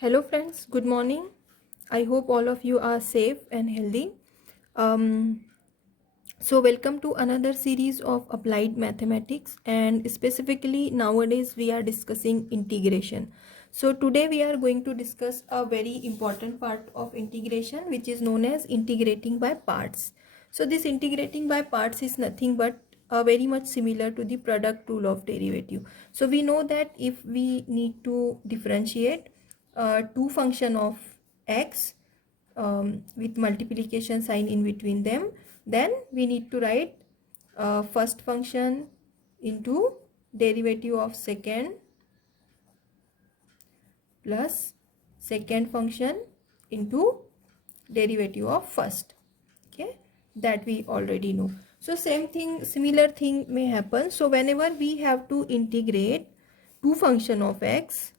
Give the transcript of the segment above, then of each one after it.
Hello friends, good morning. I hope all of you are safe and healthy. Um, Welcome to another series of applied mathematics, and specifically nowadays we are discussing integration. So today we are going to discuss a very important part of integration, which is known as integrating by parts. So this integrating by parts is nothing but very much similar to the product rule of derivative. So we know that if we need to differentiate two function of x with multiplication sign in between them, then we need to write first function into derivative of second plus second function into derivative of first. Okay, that we already know. So same thing, similar thing may happen. So whenever we have to integrate two function of x,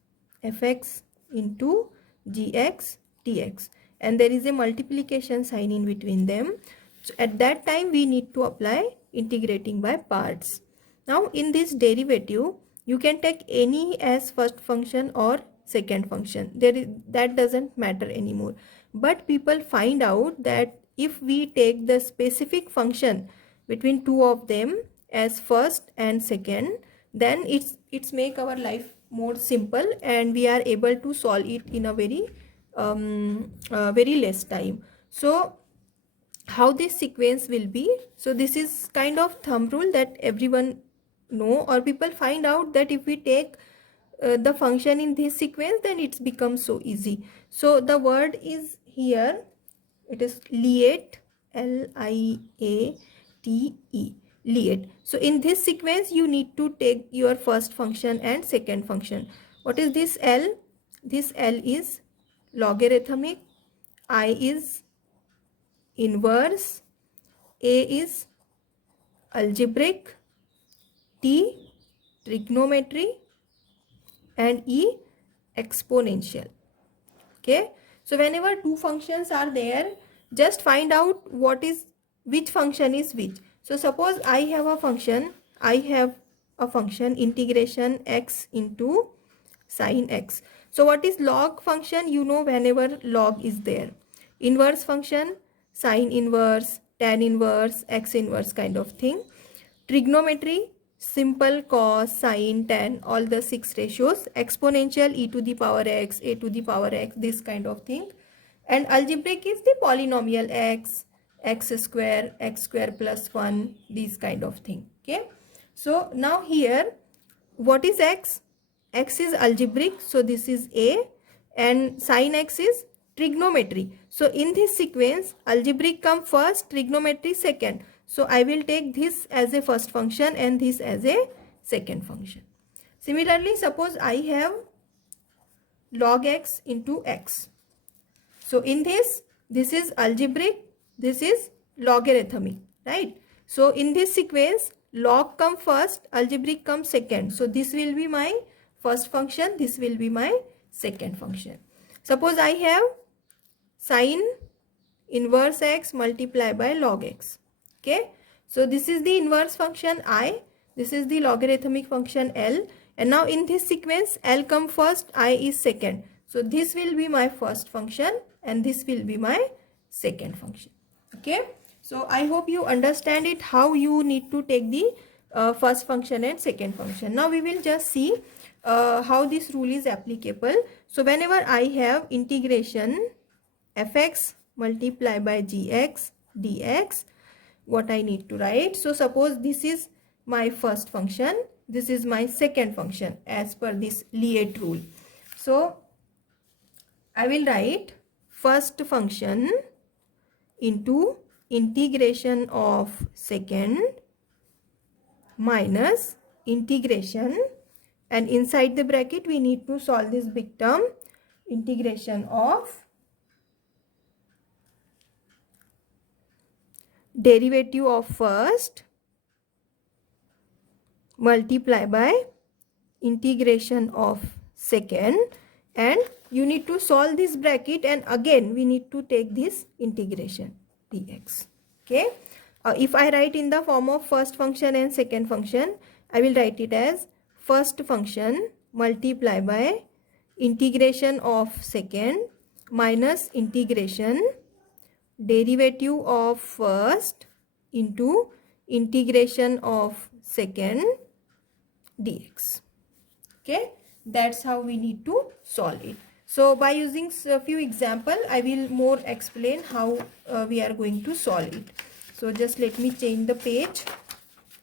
fx into gx dx, and there is a multiplication sign in between them, so at that time we need to apply integrating by parts. Now in this derivative you can take any as first function or second function. That doesn't matter anymore. But people find out that if we take the specific function between two of them as first and second, then it's make our life more simple, and we are able to solve it in a very less time. So how this sequence will be, so this is kind of thumb rule that everyone know, or people find out that if we take the function in this sequence, then it's becomes so easy. So the word is here, it is liate, liate, liate. So in this sequence you need to take your first function and second function. What is this L? This L is logarithmic, I is inverse, A is algebraic, T trigonometry, and E exponential. Okay, so whenever two functions are there, just find out which function is which. So suppose I have a function integration x into sine x. So what is log function? You know, whenever log is there. Inverse function, sine inverse, tan inverse, x inverse kind of thing. Trigonometry, simple, cos, sine, tan, all the 6 ratios. Exponential, e to the power x, a to the power x, this kind of thing. And algebraic is the polynomial x square plus 1, these kind of thing. Okay, so now here what is x? X is algebraic, so this is a, and sine x is trigonometry. So in this sequence, algebraic come first, trigonometry second. So I will take this as a first function and this as a second function. Similarly, suppose I have log x into x. So in this is algebraic, this is logarithmic, right? So in this sequence, log come first, algebraic comes second. So this will be my first function, this will be my second function. Suppose I have sine inverse x multiplied by log x. Okay, so this is the inverse function I, this is the logarithmic function L, and now in this sequence L come first, I is second. So this will be my first function and this will be my second function. Okay, so I hope you understand it, how you need to take the first function and second function. Now we will just see how this rule is applicable. So whenever I have integration fx multiplied by gx dx, what I need to write? So suppose this is my first function, this is my second function as per this liate rule. So I will write first function into integration of second minus integration, and inside the bracket we need to solve this big term, integration of derivative of first multiply by integration of second, and you need to solve this bracket, and again we need to take this integration dx. Okay, if I write in the form of first function and second function, I will write it as first function multiply by integration of second minus integration derivative of first into integration of second dx. Okay, that's how we need to solve it. So by using a few example, I will more explain how we are going to solve it. So just let me change the page,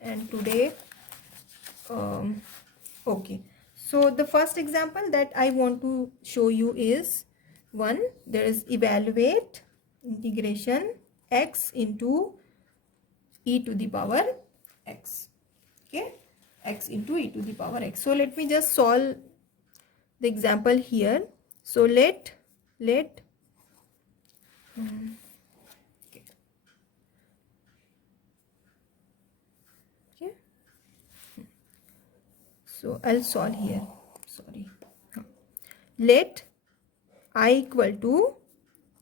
and today okay, so the first example that I want to show you is one. There is evaluate integration x into e to the power x. Okay, x into e to the power x. So let me just solve the example here. So let okay. Okay, so I'll solve here. Sorry. Let I equal to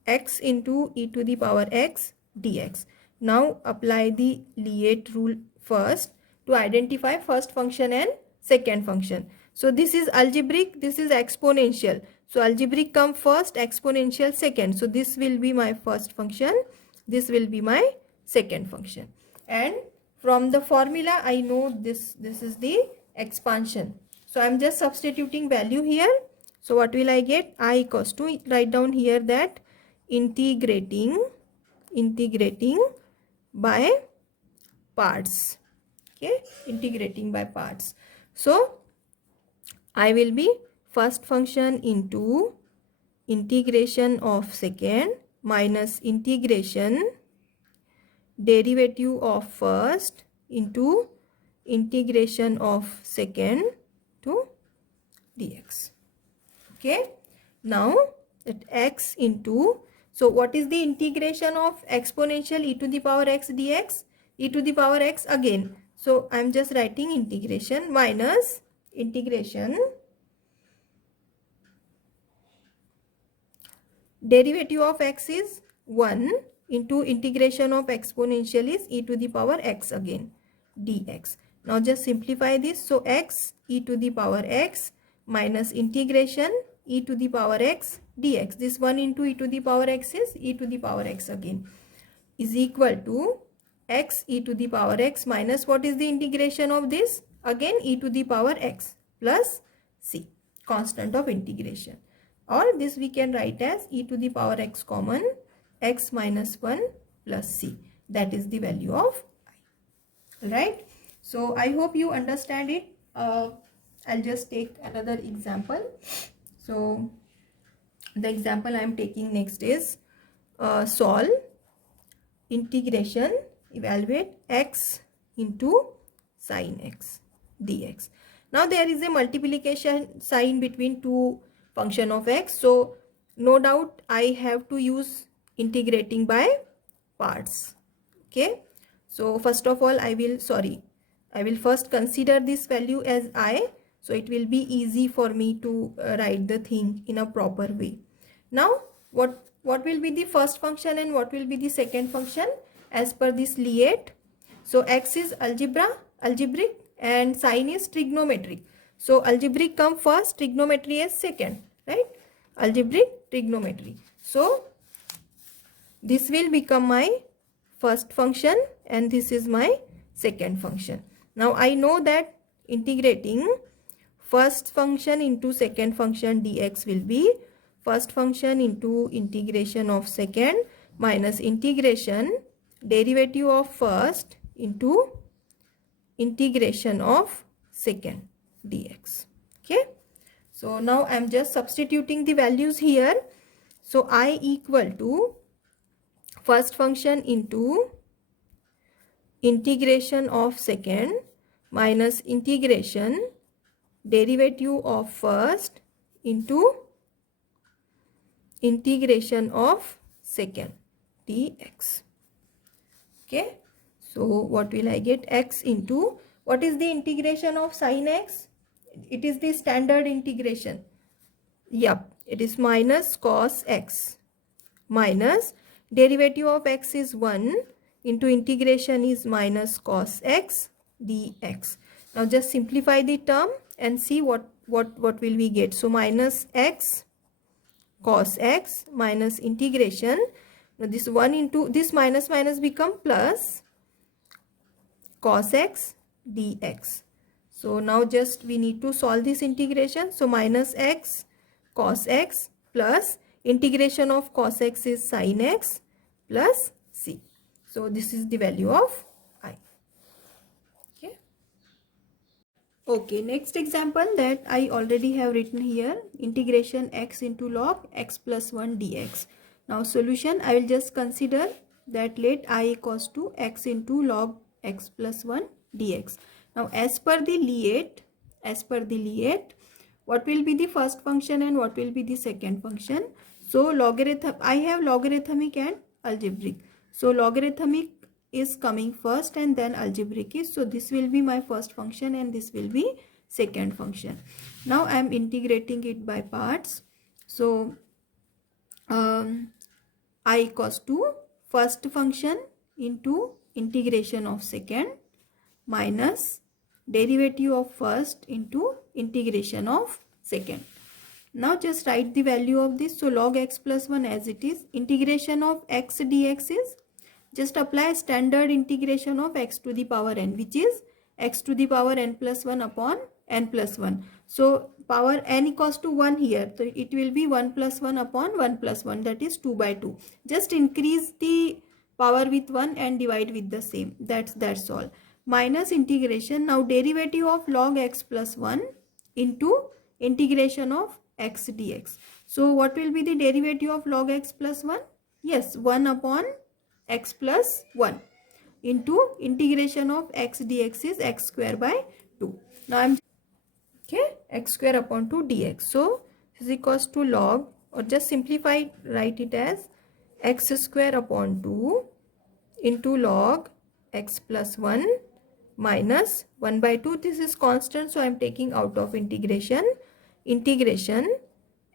x into e to the power x dx. Now apply the Liet rule first to identify first function and second function. So this is algebraic, this is exponential. So algebraic come first, exponential second. So this will be my first function, this will be my second function. And from the formula I know this is the expansion. So I'm just substituting value here. So what will I get? I equals to, write down here that integrating by parts. Okay, integrating by parts. So I will be first function into integration of second minus integration derivative of first into integration of second to dx. Okay, now that x into, so what is the integration of exponential e to the power x dx? E to the power x again. So I am just writing integration minus integration derivative of x is 1 into integration of exponential is e to the power x again dx. Now just simplify this. So x e to the power x minus integration e to the power x dx. This 1 into e to the power x is e to the power x again, is equal to x e to the power x minus, what is the integration of this? Again e to the power x plus c, constant of integration. Or this we can write as e to the power x common, x minus 1 plus c. That is the value of I. Right? So I hope you understand it. I'll just take another example. So the example I am taking next is solve integration, evaluate x into sine x dx. Now there is a multiplication sign between two function of x. So no doubt I have to use integrating by parts. Okay. So first of all I will first consider this value as I. So it will be easy for me to write the thing in a proper way. Now what will be the first function and what will be the second function as per this Liet? So x is algebraic and sine is trigonometric. So algebraic come first, trigonometry is second, right? Algebraic, trigonometry. So this will become my first function and this is my second function. Now I know that integrating first function into second function dx will be first function into integration of second minus integration derivative of first into integration of second dx. Okay. So now I am just substituting the values here. So I equal to first function into integration of second minus integration derivative of first into integration of second dx. Okay. So what will I get? X into, what is the integration of sine x? It is the standard integration. Yup, it is minus cos x minus derivative of x is 1 into integration is minus cos x dx. Now just simplify the term and see what what will we get? So minus x cos x minus integration. Now this 1 into this minus become plus cos x dx. So now just we need to solve this integration. So minus x cos x plus integration of cos x is sin x plus c. So this is the value of I. Okay. Okay, next example that I already have written here, integration x into log x plus 1 dx. Now solution, I will just consider that let I equals to x into log x plus 1 dx. Now as per the Liet, what will be the first function and what will be the second function? So logarithm, I have logarithmic and algebraic. So logarithmic is coming first and then algebraic is. So this will be my first function and this will be second function. Now I am integrating it by parts. So I equals to first function into integration of second minus derivative of first into integration of second. Now just write the value of this. So log x plus 1 as it is. Integration of x dx is, just apply standard integration of x to the power n, which is x to the power n plus 1 upon n plus 1. So power n equals to 1 here. So it will be 1 plus 1 upon 1 plus 1, that is 2 by 2. Just increase the power with 1 and divide with the same. That's all. Minus integration. Now derivative of log x plus 1 into integration of x dx. So what will be the derivative of log x plus 1? Yes, 1 upon x plus 1 into integration of x dx is x square by 2. Now I'm okay, x square upon 2 dx. So this is equals to log, or just simplify, write it as x square upon 2 into log x plus 1 minus 1 by 2. This is constant, so I am taking out of integration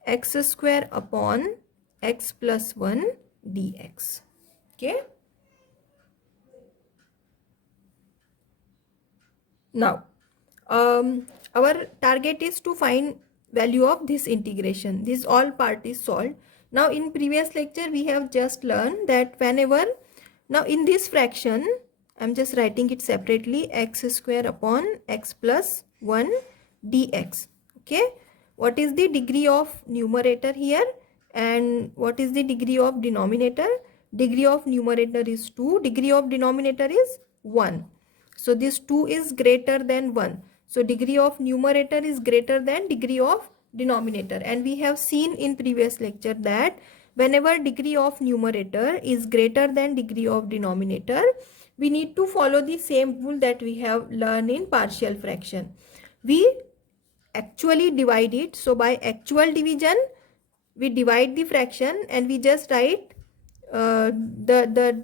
x square upon x plus 1 dx. Okay. Now our target is to find value of this integration. This all part is solved. Now in previous lecture we have just learned that whenever, now in this fraction I'm just writing it separately, x square upon x plus 1 dx. Okay, what is the degree of numerator here and what is the degree of denominator? Degree of numerator is 2, degree of denominator is 1. So this 2 is greater than 1. So degree of numerator is greater than degree of denominator. And we have seen in previous lecture that whenever degree of numerator is greater than degree of denominator, we need to follow the same rule that we have learned in partial fraction. We actually divide it. So by actual division, we divide the fraction and we just write the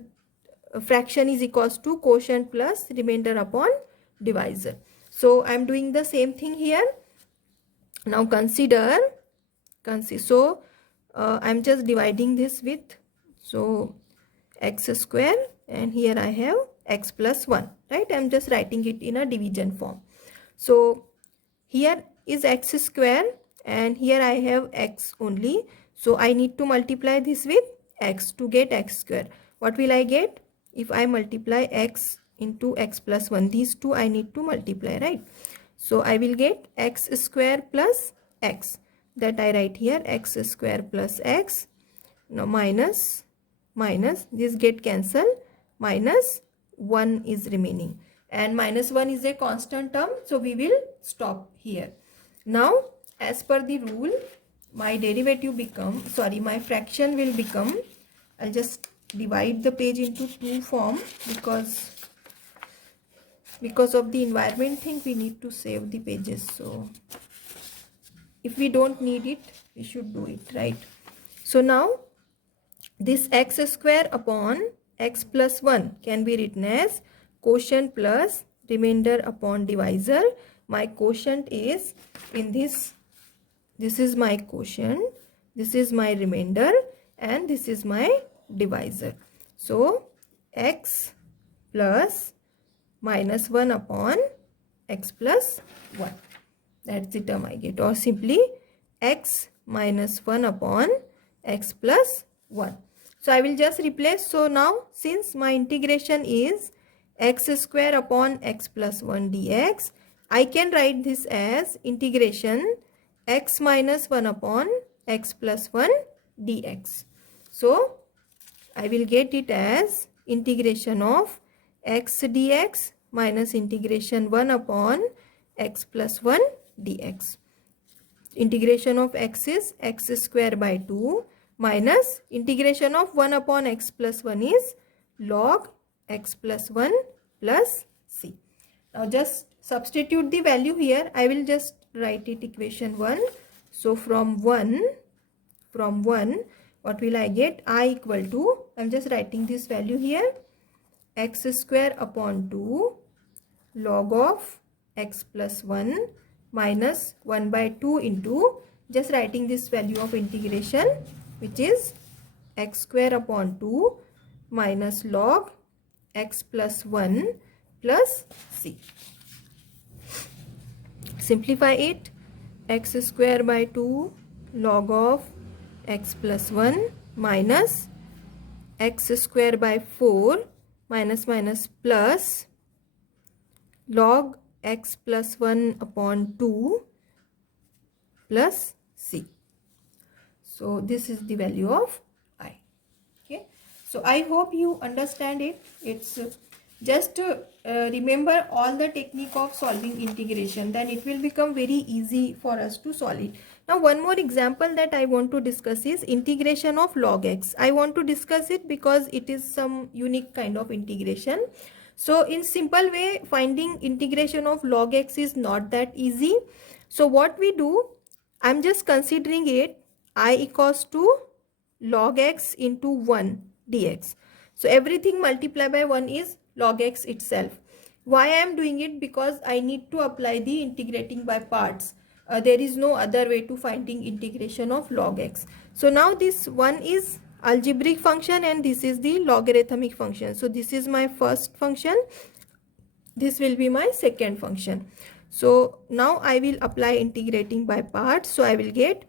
fraction is equals to quotient plus remainder upon divisor. So I am doing the same thing here. Now consider, so I am just dividing this with, so x square, and here I have x plus 1, right? I am just writing it in a division form. So here is x square and here I have x only. So I need to multiply this with x to get x square. What will I get? If I multiply x into x plus 1, these two I need to multiply, right? So I will get x square plus x, that I write here, x square plus x. Now minus this get cancelled, minus 1 is remaining, and minus 1 is a constant term, so we will stop here. Now as per the rule, my derivative become, my fraction will become, I'll just divide the page into two form because of the environment thing we need to save the pages. So if we don't need it, we should do it, right? So now this x square upon x plus 1 can be written as quotient plus remainder upon divisor. My quotient is in this is my quotient, this is my remainder, and this is my divisor. So x plus minus 1 upon x plus 1. That's the term I get, or simply x minus 1 upon x plus 1. So I will just replace. So now since my integration is x square upon x plus 1 dx, I can write this as integration x minus 1 upon x plus 1 dx. So I will get it as integration of x dx minus integration 1 upon x plus 1 dx. Integration of x is x square by 2 minus integration of 1 upon x plus 1 is log x plus 1 plus c. Now just substitute the value here. I will just write it equation 1. So from 1 what will I get? I equal to, I am just writing this value here, x square upon 2 log of x plus 1 minus 1 by 2 into, just writing this value of integration, which is x square upon 2 minus log x plus 1 plus c. Simplify it. X square by 2 log of x plus 1 minus x square by 4 minus plus log x plus 1 upon 2 plus c. So this is the value of I. Okay. So I hope you understand it. It's just remember all the technique of solving integration, then it will become very easy for us to solve it. Now one more example that I want to discuss is integration of log x. I want to discuss it because it is some unique kind of integration. So in simple way, finding integration of log x is not that easy. So what we do, I'm just considering it I equals to log x into 1 dx. So everything multiplied by 1 is log x itself. Why I am doing it? Because I need to apply the integrating by parts. There is no other way to finding integration of log x. So now this one is algebraic function and this is the logarithmic function. So this is my first function. This will be my second function. So now I will apply integrating by parts. So I will get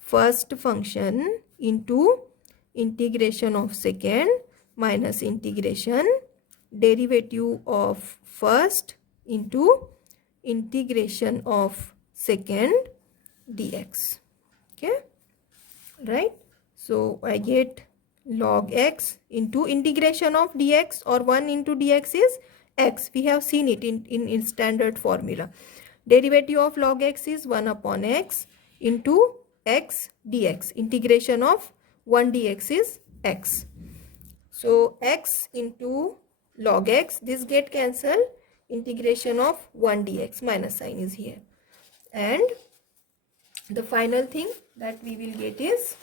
first function into integration of second minus integration derivative of first into integration of second dx. Okay, right? So I get log x into integration of dx, or 1 into dx is x. We have seen it in standard formula. Derivative of log x is 1 upon x into x dx. Integration of 1 dx is x. So x into log x, this get cancelled. Integration of 1 dx, minus sign is here. And the final thing that we will get is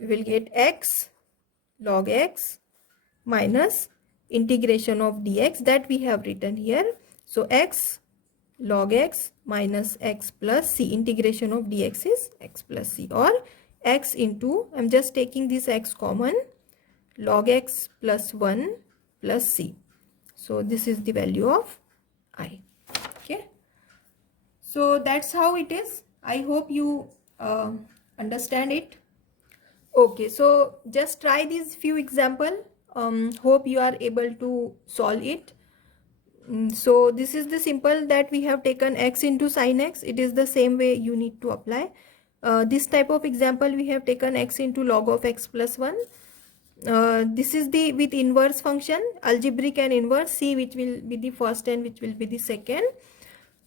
we will get x log x minus integration of dx, that we have written here. So x log x minus x plus c. Integration of dx is x plus c, or x into, I'm just taking this x common, log x plus 1 plus c. So this is the value of I. Okay. So that's how it is. I hope you understand it. Okay, so just try these few example. Hope you are able to solve it. So this is the simple that we have taken x into sin x. It is the same way you need to apply. This type of example we have taken x into log of x plus 1. This is the with inverse function, algebraic and inverse. See which will be the first and which will be the second.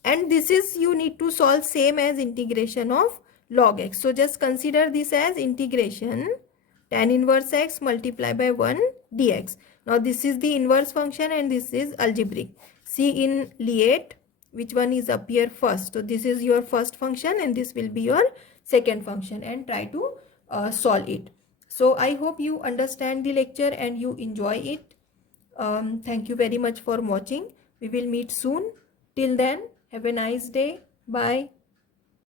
And this is you need to solve same as integration of log x. So just consider this as integration tan inverse x multiplied by 1 dx. Now this is the inverse function and this is algebraic. See in Lie which one is appear first. So this is your first function and this will be your second function, and try to solve it. So I hope you understand the lecture and you enjoy it. Thank you very much for watching. We will meet soon. Till then, have a nice day. Bye.